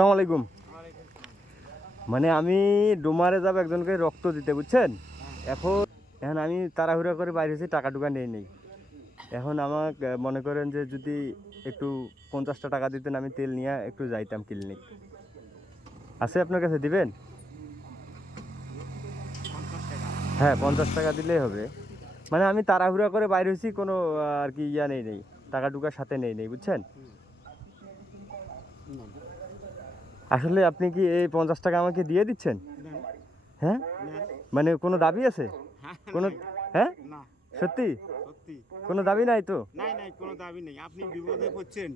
আসসালামু আলাইকুম। মানে আমি ডোমারে যাব একজনকে রক্ত দিতে, বুঝছেন? এখন এখন আমি তাড়াহুড়া করে বাইরে হয়েছি, টাকা টুকা নেই। এখন আমাকে মনে করেন যে যদি একটু 50টা টাকা দিতেন, আমি তেল নিয়ে একটু যাইতাম ক্লিনিক। আছে আপনার কাছে, দিবেন? হ্যাঁ, 50 টাকা দিলেই হবে। মানে আমি তাড়াহুড়া করে বাইরে হয়েছি, কোনো আর কি নেই, টাকা টুকার সাথে নেই, বুঝছেন? আসলে আপনি কি এই 50 টাকা আমাকে দিয়ে দিচ্ছেন? হ্যাঁ, মানে কোনো দাবি আছে? কোনো, হ্যাঁ, সত্যি কোনো দাবি নাই তো? কোনো দাবি নেই, আপনি বিপদে পড়ছেন।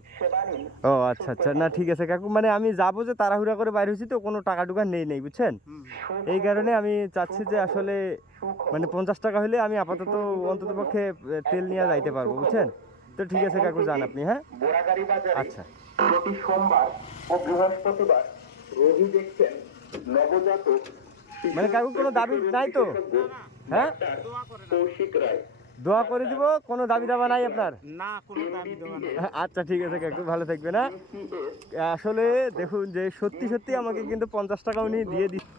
ও আচ্ছা আচ্ছা, না ঠিক আছে কাকু, মানে আমি যাবো যে তাড়াহুড়া করে বাইরে হয়েছি তো, কোনো টাকা টুকা নেই, বুঝছেন? এই কারণে আমি চাচ্ছি যে আসলে মানে 50 টাকা হলে আমি আপাতত অন্তত পক্ষে তেল নিয়ে যাইতে পারবো, বুঝছেন? তো ঠিক আছে কাকু, যান আপনি। হ্যাঁ, আচ্ছা। প্রতি সোমবার ও বৃহস্পতিবার রোগী দেখছেন নবজাতক মানে কাকু কোনো দাবি নাই তো? হ্যাঁ, কৌশিক রায়। দোয়া করে দিব, কোনো দাবি দাবা নাই আপনার? না, কোনো দাবি দেওয়া নেই। আচ্ছা ঠিক আছে কাকু, ভালো থাকবে না। আসলে দেখুন যে সত্যি সত্যি আমাকে কিন্তু 50 টাকা উনি দিয়ে দিচ্ছে।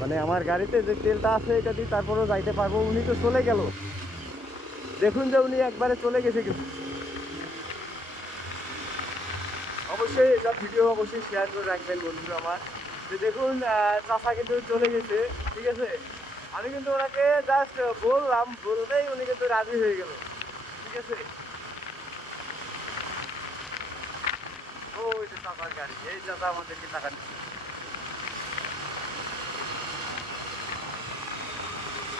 মানে আমার গাড়িতে যে তেলটা আছে এটা দিয়ে তারপরেও যাইতে পারবো। উনি তো চলে গেল, দেখুন যে উনি একবারে চলে গেছে। কিন্তু অবশ্যই এটা ভিডিও অবশ্যই শেয়ার করে রাখবেন বন্ধুরা আমার। যে দেখুন চাচা কিন্তু চলে গেছে, ঠিক আছে? আমি কিন্তু ওনাকে জাস্ট বললাম, বলতেই উনি কিন্তু রাজি হয়ে গেল, ঠিক আছে? ও ওই যে চাচার গাড়ি, এই চাচা আমাদেরকে টাকা দিচ্ছে।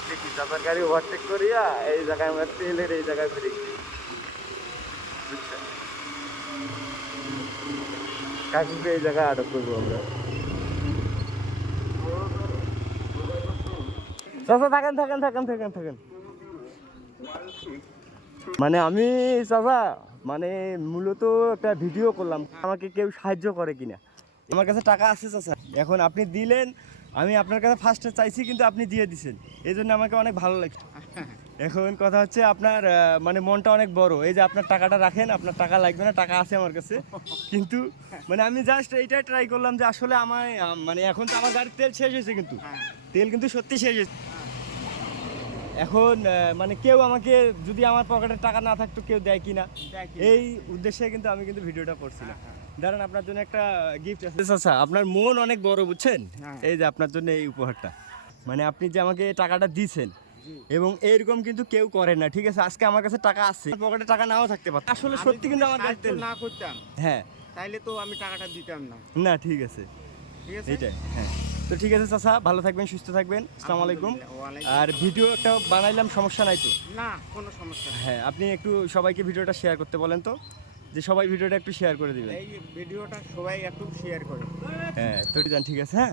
দেখি চাচার গাড়ি ওভারটেক করিয়া এই জায়গায় আমরা তেলের এই জায়গায় ব্রেক দিই, বুঝছেন? কাকুকে এই জায়গায় আটক করবো আমরা। চাচা থাকেন থাকেন থাকেন থাকেন থাকেন। মানে আমি চাচা মানে মূলত একটা ভিডিও করলাম, আমাকে কেউ সাহায্য করে কিনা। আমার কাছে টাকা আছে চাচা, এখন আপনি দিলেন, আমি আপনার কাছে ফার্স্টে চাইছি কিন্তু আপনি দিয়ে দিছেন, এই জন্য আমাকে অনেক ভালো লাগছে। এখন কথা হচ্ছে আপনার মানে মনটা অনেক বড়, এই যে আপনার টাকাটা রাখেন, আপনার টাকা লাগবে না, টাকা আছে আমার কাছে। কিন্তু মানে আমি জাস্ট এইটাই ট্রাই করলাম যে আসলে আমায় মানে এখন তো আমার গাড়ির তেল শেষ হয়েছে, কিন্তু তেল কিন্তু সত্যি শেষ হয়েছে। এখন মানে কেউ আমাকে যদি আমার পকেটের টাকা না থাকতো কেউ দেয় কিনা, এই উদ্দেশ্যে কিন্তু আমি কিন্তু ভিডিওটা করছিলাম। দাঁড়ান, আপনার জন্য একটা গিফট আছে। আচ্ছা, আপনার মন অনেক বড়, বুঝছেন? এই যে আপনার জন্য এই উপহারটা, মানে আপনি যে আমাকে টাকাটা দিয়েছেন, এবং এরকম কিন্তু কেউ করে না, ঠিক আছে? আজকে আমার কাছে টাকা আছে, পকেটে টাকা নাও থাকতে পারে, আসলে সত্যি কিন্তু আমার কাছে তেল না করতাম, হ্যাঁ, তাইলে তো আমি টাকাটা দিতাম না। না ঠিক আছে, ঠিক আছে, এইটাই। হ্যাঁ, তো ঠিক আছে চাচা, ভালো থাকবেন, সুস্থ থাকবেন। আসসালামু আলাইকুম। ওয়ালাইকুম আর ভিডিও একটা বানাইলাম, সমস্যা নাই তো? না, কোনো সমস্যা নেই। হ্যাঁ, আপনি একটু সবাইকে ভিডিওটা শেয়ার করতে বলেন তো, যে সবাই ভিডিওটা একটু শেয়ার করে দিবেন। এই ভিডিওটা সবাই একটু শেয়ার করে। হ্যাঁ, তো ঠিক আছে। হ্যাঁ।